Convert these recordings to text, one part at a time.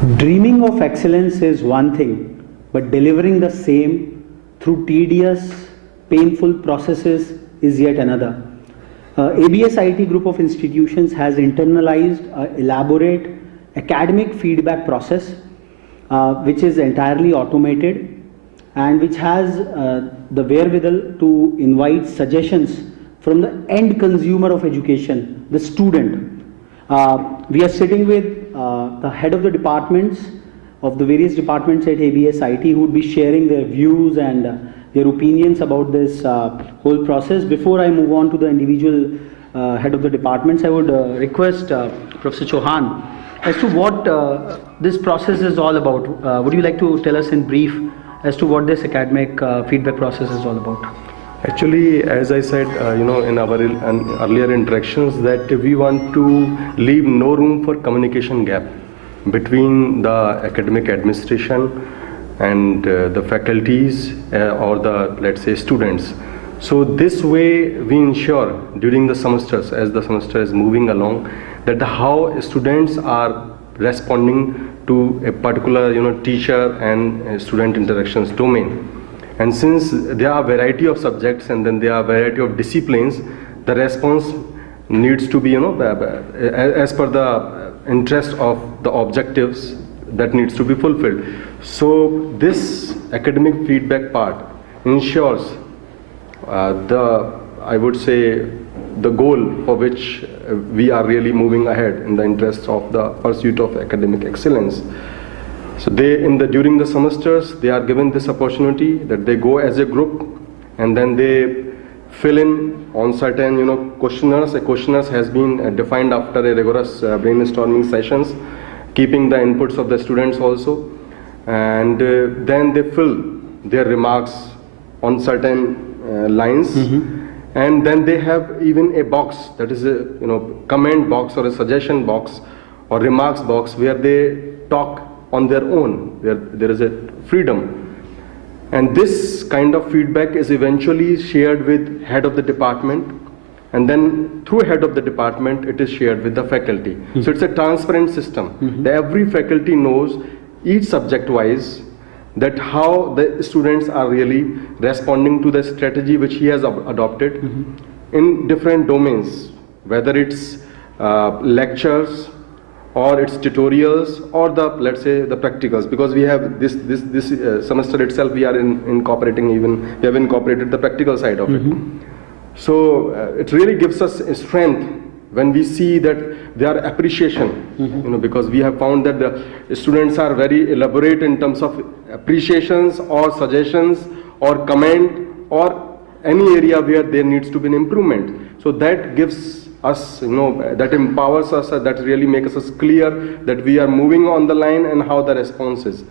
Dreaming of excellence is one thing, but delivering the same through tedious, painful processes is yet another. ABS IT group of institutions has internalized an elaborate academic feedback process, which is entirely automated and which has the wherewithal to invite suggestions from the end consumer of education, the student. We are sitting with the head of the departments of the various departments at ABS IT who would be sharing their views and their opinions about this whole process. Before I move on to the individual head of the departments, I would request Professor Chauhan as to what this process is all about. Would you like to tell us in brief as to what this academic feedback process is all about? Actually, as I said, in our earlier interactions, that we want to leave no room for communication gap between the academic administration and the faculties or the, let's say, students. So this way we ensure during the semesters, as the semester is moving along, that how students are responding to a particular teacher and student interactions domain. And since there are a variety of subjects and then there are a variety of disciplines, the response needs to be, as per the interest of the objectives that needs to be fulfilled. So this academic feedback part ensures I would say, the goal for which we are really moving ahead in the interest of the pursuit of academic excellence. So during the semesters, they are given this opportunity that they go as a group and then they fill in on certain questionnaires. A questionnaires has been defined after a rigorous brainstorming sessions, keeping the inputs of the students also, and then they fill their remarks on certain lines. And then they have even a box, that is a comment box or a suggestion box or remarks box, where they talk on their own, where there is a freedom. And this kind of feedback is eventually shared with head of the department, and then through head of the department it is shared with the faculty. So it's a transparent system. Every faculty knows each subject wise that how the students are really responding to the strategy which he has adopted in different domains, whether it's lectures or its tutorials or the, let's say, the practicals, because we have this semester itself we are incorporating, we have incorporated the practical side of it. So it really gives us a strength when we see that their appreciation, because we have found that the students are very elaborate in terms of appreciations or suggestions or comment or any area where there needs to be an improvement. So that gives us, that empowers us, that really makes us clear that we are moving on the line and how the response is,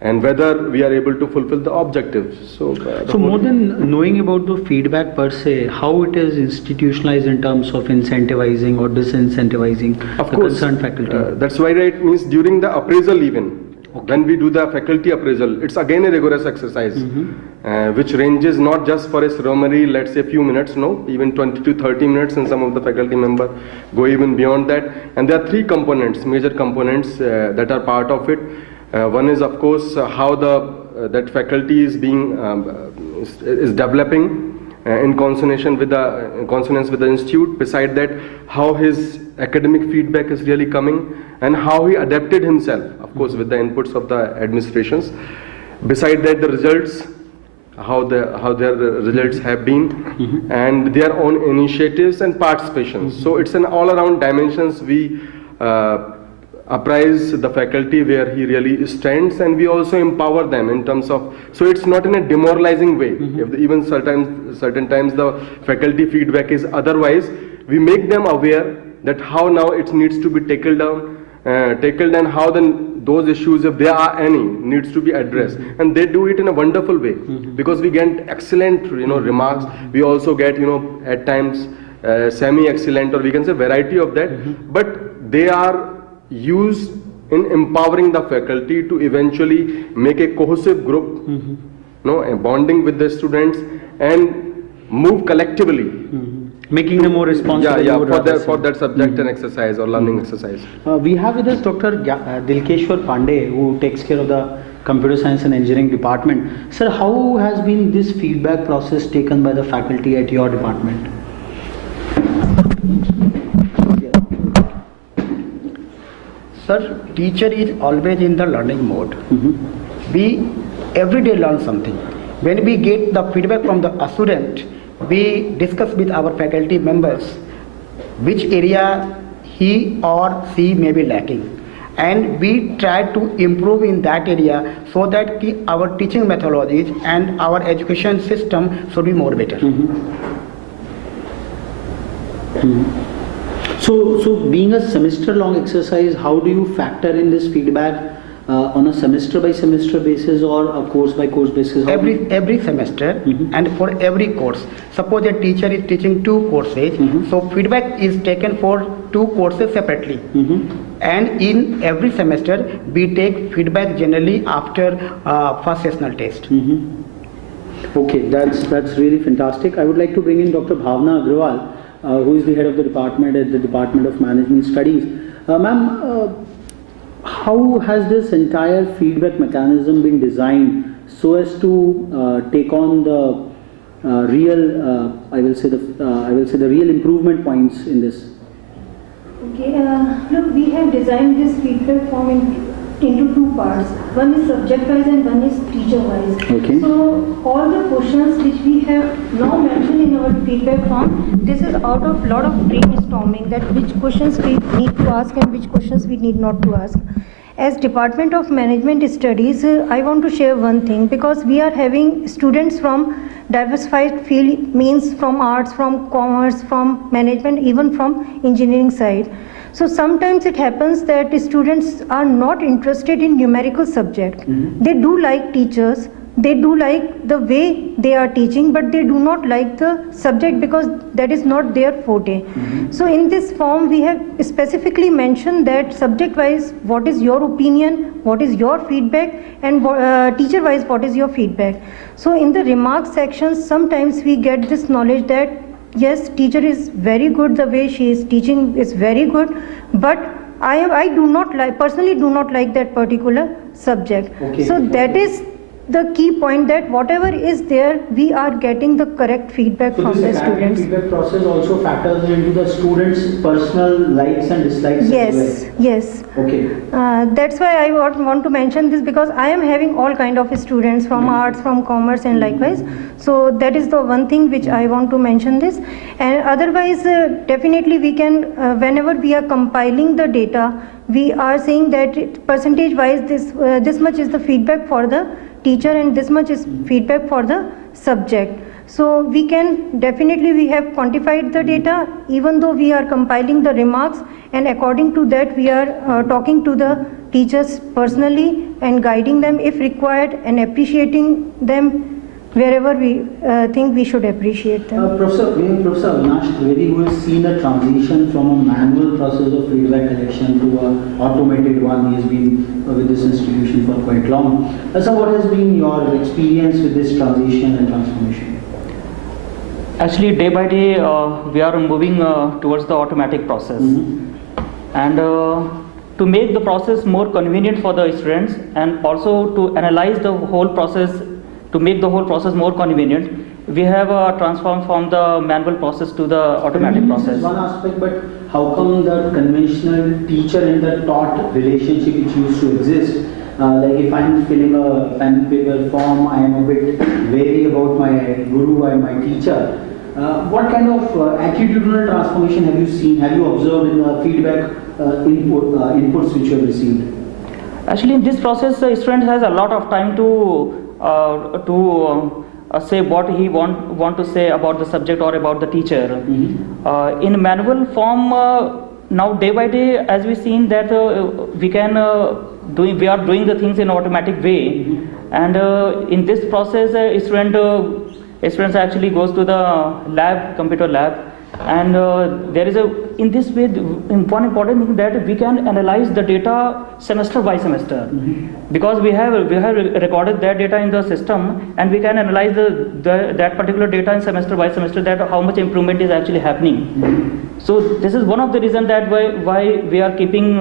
and whether we are able to fulfill the objectives. So more than knowing about the feedback per se, how it is institutionalized in terms of incentivizing or disincentivizing the concerned faculty? That's why it means during the appraisal even, when we do the faculty appraisal, it's again a rigorous exercise, which ranges not just for a ceremony, let's say a few minutes, even 20 to 30 minutes, and some of the faculty members go even beyond that. And there are three components, major components that are part of it. One is, of course, how that faculty is is developing in consonance with the institute. Beside that, how his academic feedback is really coming and how he adapted himself, of course, with the inputs of the administrations. Beside that, the results, how their results have been, and their own initiatives and participations. So it's an all-around dimensions. We apprise the faculty where he really stands, and we also empower them in terms of, so it's not in a demoralizing way. If even certain times the faculty feedback is otherwise, we make them aware that how now it needs to be tackled and how then those issues, if there are any, needs to be addressed. And they do it in a wonderful way, because we get excellent remarks. We also get at times semi-excellent, or we can say variety of that, but they are used in empowering the faculty to eventually make a cohesive group, a bonding with the students, and move collectively Making them more responsible. Yeah, more for that subject Mhm. and exercise or learning exercise. We have with us Dr. Dilkeshwar Pandey, who takes care of the computer science and engineering department. Sir, how has been this feedback process taken by the faculty at your department? Sir, teacher is always in the learning mode. Mhm. We every day learn something. When we get the feedback from the student, we discuss with our faculty members which area he or she may be lacking, and we try to improve in that area so that our teaching methodologies and our education system should be more better. So being a semester-long exercise, how do you factor in this feedback on a semester-by-semester basis or a course-by-course basis? How do you- Every semester and for every course. Suppose a teacher is teaching 2 courses, so feedback is taken for 2 courses separately. And in every semester, we take feedback generally after first sessional test. Okay, that's really fantastic. I would like to bring in Dr. Bhavna Agrawal, who is the head of the department at the Department of Management Studies. Ma'am, how has this entire feedback mechanism been designed so as to take on the real, I will say the real improvement points in this? Okay, look, we have designed this feedback form into 2 parts. One is subject-wise and one is teacher-wise. Okay. So all the questions which we have now mentioned in our feedback form, this is out of lot of brainstorming that which questions we need to ask and which questions we need not to ask. As Department of Management Studies, I want to share one thing, because we are having students from diversified field, means from arts, from commerce, from management, even from engineering side. So sometimes it happens that students are not interested in numerical subject. They do like teachers, they do like the way they are teaching, but they do not like the subject because that is not their forte. So in this form we have specifically mentioned that subject wise what is your opinion, what is your feedback, and teacher wise what is your feedback. So in the remarks section sometimes we get this knowledge that yes, teacher is very good, the way she is teaching is very good, but I do not like, personally do not like that particular subject. Okay. So that is the key point, that whatever is there, we are getting the correct feedback So from this the academic students. feedback process also factors into the students' personal likes and dislikes Yes, as yes. well. Okay. That's why I want to mention this, because I am having all kind of students from arts, from commerce, and likewise. So that is the one thing which I want to mention this. And otherwise, definitely we can, whenever we are compiling the data, we are saying that percentage wise this much is the feedback for the teacher and this much is feedback for the subject. So we can definitely, we have quantified the data, even though we are compiling the remarks, and according to that we are talking to the teachers personally and guiding them if required and appreciating them wherever we think we should appreciate them. Professor Avinash Trivedi, who has seen a transition from a manual process of feedback collection to an automated one. He has been with this institution for quite long. So what has been your experience with this transition and transformation? Actually, day by day, we are moving towards the automatic process. And to make the process more convenient for the students, and also to analyze the whole process, to make the whole process more convenient, we have transformed from the manual process to the automatic Convenience process. is one aspect, but how come the conventional teacher and the taught relationship which used to exist? Like if I'm filling a pen and paper form, I am a bit wary about my guru and my teacher. What kind of attitudinal transformation have you seen? Have you observed in the feedback inputs which you have received? Actually, in this process, the student has a lot of time to say what he want to say about the subject or about the teacher. In manual form, now day by day, as we seen that we are doing the things in automatic way, and in this process, students actually goes to the lab, computer lab, And there is in this way, one important thing that we can analyze the data semester by semester, because we have recorded that data in the system, and we can analyze that particular data in semester by semester, that how much improvement is actually happening. So this is one of the reasons that why we are keeping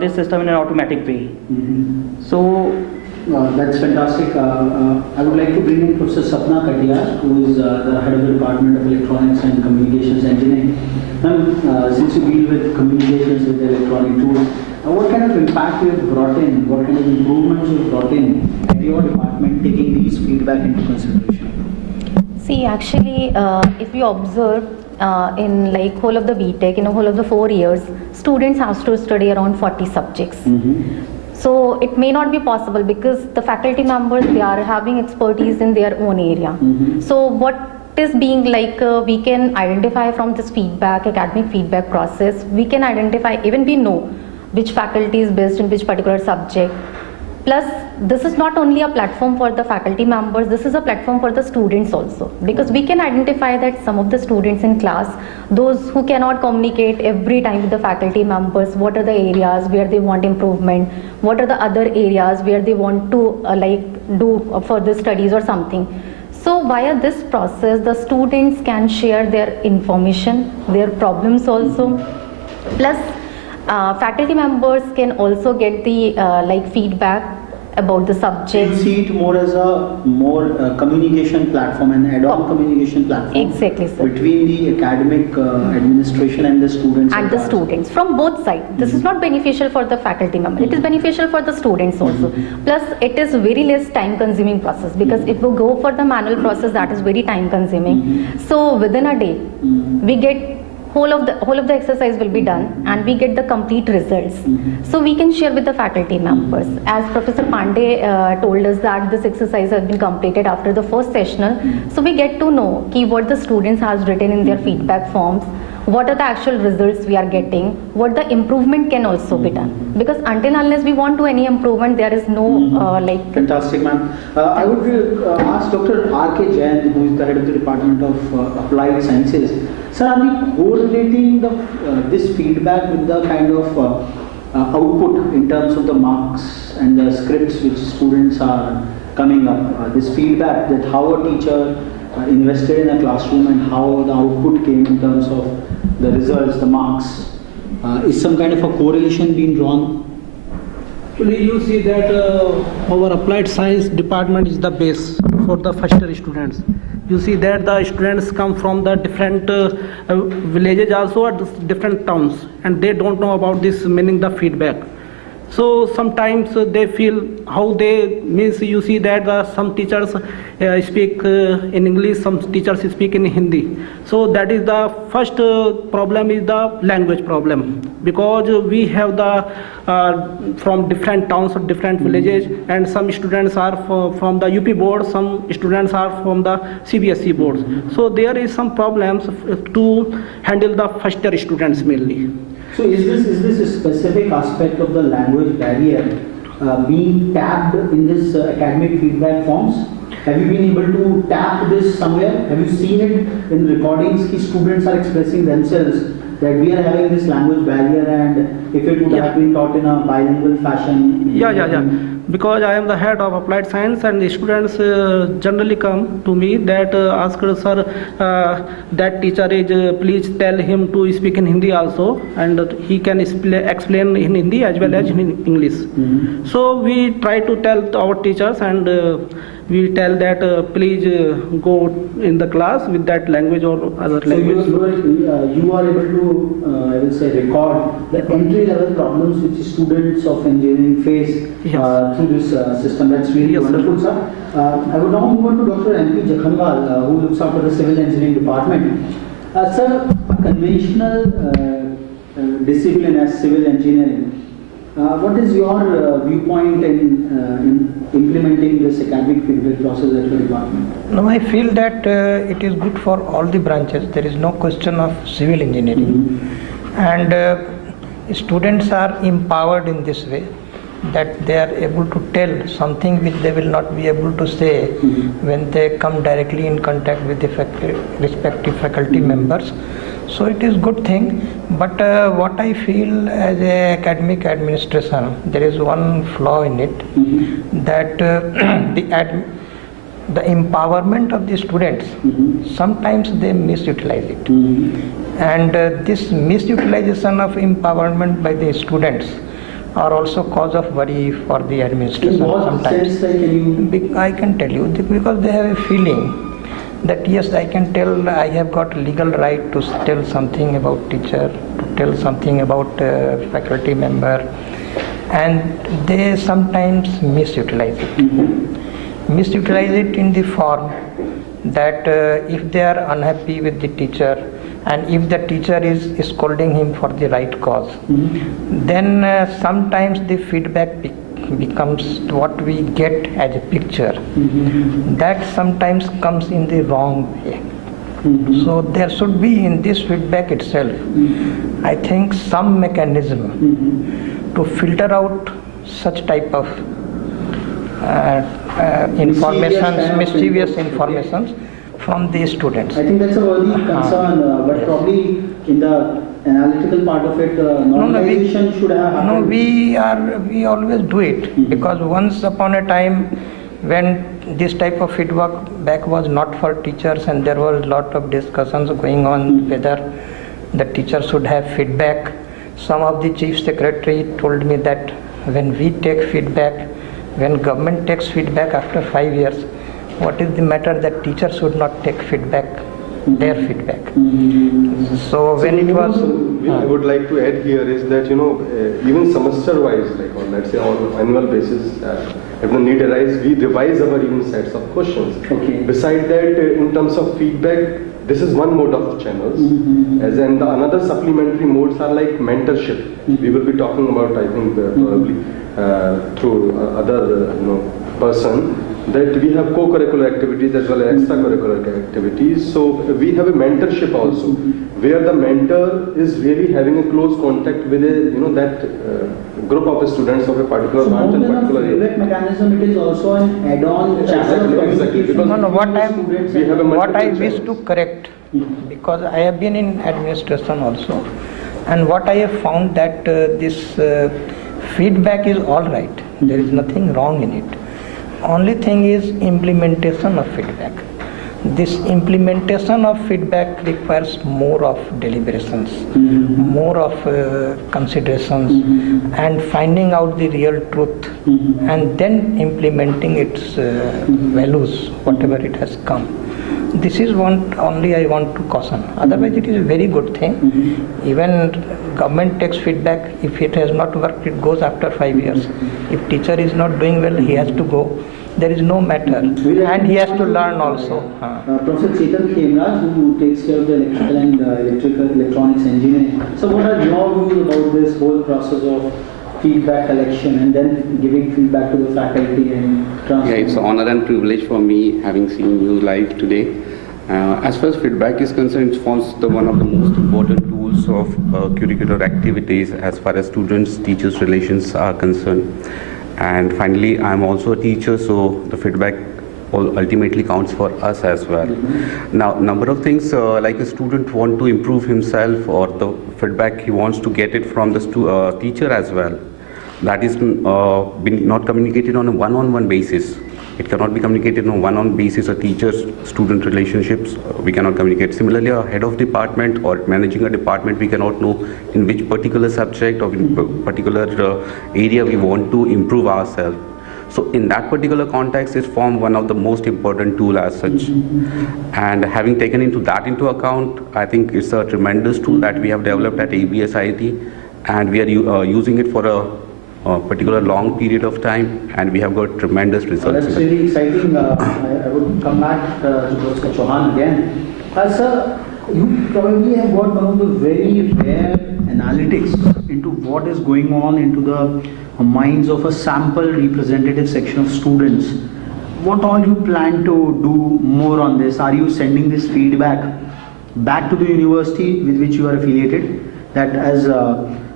this system in an automatic way. So that's fantastic. I would like to bring in Professor Sapna Katiyar, who is the head of the Department of Electronics and Communications Engineering. Ma'am, since you deal with communications with electronic tools, what kind of impact you have brought in, what kind of improvements you have brought in at your department, taking these feedback into consideration? See, actually, if you observe in like whole of the BTech, in the whole of the 4 years, students have to study around 40 subjects. So it may not be possible because the faculty members, they are having expertise in their own area. So what is being like, we can identify from this feedback, academic feedback process, we can identify, even we know which faculty is based in which particular subject. Plus, this is not only a platform for the faculty members, this is a platform for the students also, because we can identify that some of the students in class, those who cannot communicate every time with the faculty members, what are the areas where they want improvement, what are the other areas where they want to do further studies or something. So via this process, the students can share their information, their problems also. Plus, faculty members can also get the feedback about the You subject. see it more as a communication platform, an add-on communication platform. Exactly, sir. Between the academic administration and the students. And the students from both sides. This is not beneficial for the faculty member. It is beneficial for the students also. Plus, it is very less time-consuming process, because if we go for the manual process, that is very time-consuming. So within a day, we get whole of the exercise will be done, and we get the complete results. So we can share with the faculty members. As Professor Pandey told us that this exercise has been completed after the first sessional, so we get to know what the students has written in their feedback forms, what are the actual results we are getting, what the improvement can also be done. Because until unless we want to any improvement, there is no Fantastic, ma'am. I would ask Dr. R.K. Jain, who is the head of the Department of Applied Sciences. Sir, are we correlating this feedback with the kind of output in terms of the marks and the scripts which students are coming up? This feedback, that how a teacher invested in a classroom and how the output came in terms of the results, the marks, is some kind of a correlation being drawn? Actually, you see that our applied science department is the base for the first year students. You see that the students come from the different villages also, or different towns, and they don't know about this, meaning the feedback. So sometimes they feel how they means, you see that some teachers speak in English, some teachers speak in Hindi. So that is the first problem, is the language problem, because we have the from different towns or different villages, and some students are from the UP board, some students are from the CBSE boards. So there is some problems to handle the first year students mainly. So is this a specific aspect of the language barrier being tapped in this academic feedback forms? Have you been able to tap this somewhere? Have you seen it in recordings? Ki students are expressing themselves that we are having this language barrier, and if it would have been taught in a bilingual fashion. Yeah. Because I am the head of applied science, and the students generally come to me that ask, sir, that teacher is, please tell him to speak in Hindi also, and he can explain in Hindi as well as in English. So we try to tell our teachers, and we tell that please go in the class with that language or other language. So you are able to, I will say, record the entry-level problems which students of engineering face through this system. That's really wonderful, sir. I would now move on to Dr. M.P. Jakhanwal, who looks after the civil engineering department. Sir, a conventional discipline as civil engineering, what is your viewpoint in implementing this academic feedback process at your department? No, I feel that it is good for all the branches. There is no question of civil engineering. And students are empowered in this way, that they are able to tell something which they will not be able to say when they come directly in contact with the respective faculty members. So it is good thing, but what I feel as a academic administration, there is one flaw in it, that the empowerment of the students, sometimes they misutilize it. And this misutilization of empowerment by the students are also cause of worry for the administration In what sometimes. sense, can you? I can tell you, because they have a feeling that yes, I can tell, I have got legal right to tell something about teacher, to tell something about faculty member, and they sometimes misutilize it. Misutilize it in the form that if they are unhappy with the teacher, and if the teacher is scolding him for the right cause, then sometimes the feedback becomes what we get as a picture. That sometimes comes in the wrong way. So there should be in this feedback itself, I think, some mechanism to filter out such type of informations, mischievous informations from the students. I think that's a worthy concern, but probably in the analytical part of it, normalization should have happened. No, we always do it, because once upon a time when this type of feedback was not for teachers, and there was a lot of discussions going on whether the teacher should have feedback. Some of the chief secretary told me that when we take feedback, when government takes feedback after 5 years, what is the matter that teachers should not take feedback, their feedback? So when it was, I would like to add here is that, even semester wise, like on let's say on annual basis, if the need arises, we revise our even sets of questions. Okay. Beside that, in terms of feedback, this is one mode of channels. As in the another supplementary modes are like mentorship. We will be talking about, I think, probably through other person, that we have co-curricular activities as well as extracurricular activities. So we have a mentorship also, where the mentor is really having a close contact with a that group of students of a particular So branch more and than a particular area. feedback mechanism, it is also an add-on channel of Exactly. communication. no, what between students we and- have a what I multiple wish channels. to correct, because I have been in administration also, and what I have found that this feedback is all right. There is nothing wrong in it. Only thing is implementation of feedback. This implementation of feedback requires more of deliberations, more of considerations, and finding out the real truth, and then implementing its values, whatever it has come. This is one only I want to caution. Otherwise, it is a very good thing. Even government takes feedback. If it has not worked, it goes after 5 years. If teacher is not doing well, he has to go. There is no matter, and he has to learn also. Professor Chetan Khemraj, who takes care of the electrical and electronics engineering. So what are your views about this whole process of feedback collection and then giving feedback to the faculty and transfer? Yeah, it's an honor and privilege for me having seen you live today. As far as feedback is concerned, it forms one of the most important tools of curricular activities as far as students-teachers relations are concerned. And finally, I'm also a teacher, so the feedback ultimately counts for us as well. Now, number of things like a student want to improve himself, or the feedback he wants to get it from the teacher as well. That is been not communicated on a one-on-one basis. It cannot be communicated on a one-on-one basis. A teacher-student relationships, we cannot communicate. Similarly, a head of department or managing a department, we cannot know in which particular subject or in particular area we want to improve ourselves. So in that particular context, it forms one of the most important tool as such. And having taken into account, I think it's a tremendous tool that we have developed at ABSIT, and we are using it for a particular long period of time, and we have got tremendous results. That's really exciting. I would come back to Professor Chauhan again. Sir, you probably have got one of the very rare analytics into what is going on into the minds of a sample representative section of students. What all you plan to do more on this? Are you sending this feedback back to the university with which you are affiliated? That, as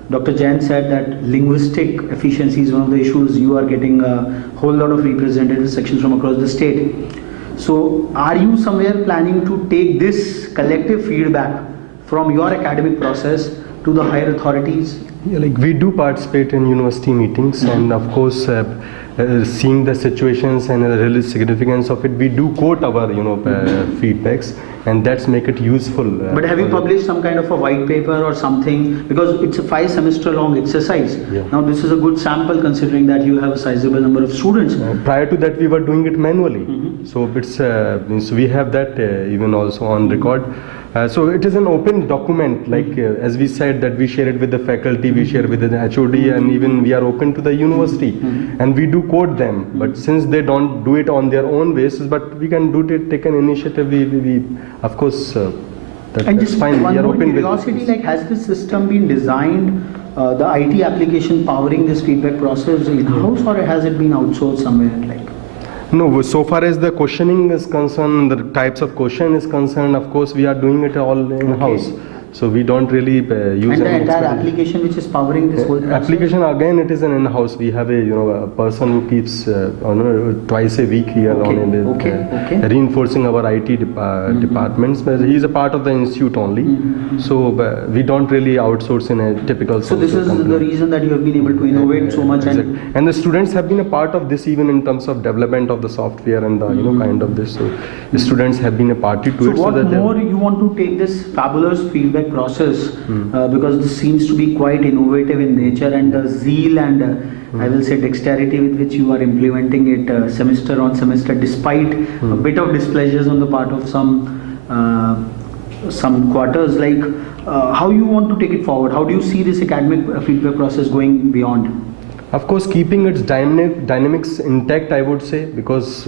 Dr. Jain said, that linguistic efficiency is one of the issues. You are getting a whole lot of representative sections from across the state. So are you somewhere planning to take this collective feedback from your academic process to the higher authorities? Yeah, like we do participate in university meetings, and of course, seeing the situations and the real significance of it, we do quote our feedbacks, and that's make it useful. But have you for the- published some kind of a white paper or something? Because it's a 5-semester long exercise. Yeah. Now this is a good sample considering that you have a sizable number of students. Prior to that, we were doing it manually. So it's means we have that even also on record. So it is an open document, like as we said that we share it with the faculty, we share with the HOD, and even we are open to the university, and we do quote them. But since they don't do it on their own basis, but we can do it, take an initiative. We of course And that's just fine. one We are more open curiosity, with like has this system been designed, the IT application powering this feedback process in-house, or has it been outsourced somewhere? Like, No, so far as the questioning is concerned, the types of question is concerned, of course, we are doing it all in-house. So we don't really use and the any entire external- application which is powering this whole process? Application again, it is an in-house. We have a person who keeps twice a week here Okay, on it, okay. reinforcing our IT departments. But he is a part of the institute only, so we don't really outsource in a typical. So this is company. the reason that you have been able to innovate so much. Exactly. And the students have been a part of this even in terms of development of the software and the kind of this. So the students have been a party to So it. what that they- more you want to take this fabulous feedback process, because this seems to be quite innovative in nature, and the zeal and I will say dexterity with which you are implementing it semester on semester, despite a bit of displeasures on the part of some quarters, like how you want to take it forward? How do you see this academic feedback process going beyond? Of course, keeping its dynamics intact, I would say, because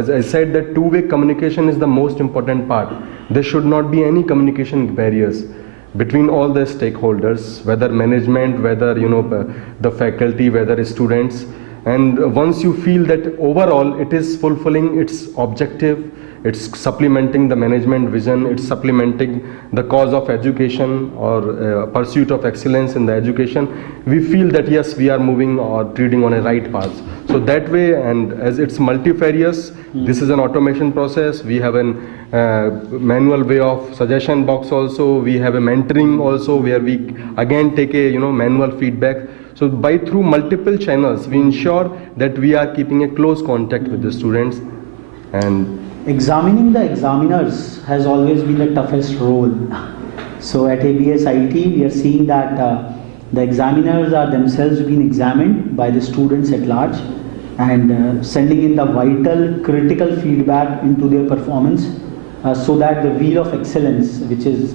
as I said, that two-way communication is the most important part. There should not be any communication barriers between all the stakeholders, whether management, whether the faculty, whether students. And once you feel that overall it is fulfilling its objective, it's supplementing the management vision, it's supplementing the cause of education or pursuit of excellence in the education, we feel that yes, we are moving or treading on a right path. So that way, and as it's multifarious, this is an automation process. We have a manual way of suggestion box also. We have a mentoring also, where we again take a manual feedback. So through multiple channels, we ensure that we are keeping a close contact with the students. And Examining the examiners has always been the toughest role. So at ABS IT, we are seeing that the examiners are themselves being examined by the students at large, and sending in the vital, critical feedback into their performance, so that the wheel of excellence, which is,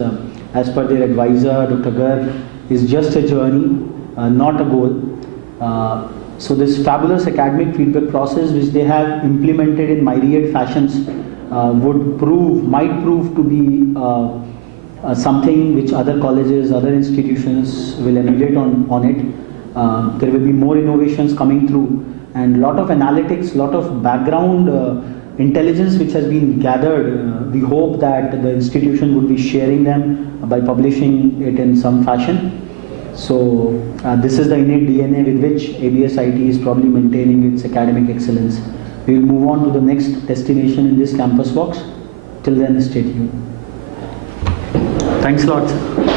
as per their advisor, Dr. Garg, is just a journey, not a goal. So this fabulous academic feedback process, which they have implemented in myriad fashions, might prove to be something which other colleges, other institutions will emulate on it. There will be more innovations coming through, and lot of analytics, lot of background intelligence which has been gathered. We hope that the institution would be sharing them by publishing it in some fashion. So this is the innate DNA with which ABS IT is probably maintaining its academic excellence. We will move on to the next destination in this campus box. Till then, stay tuned. Thanks a lot, sir.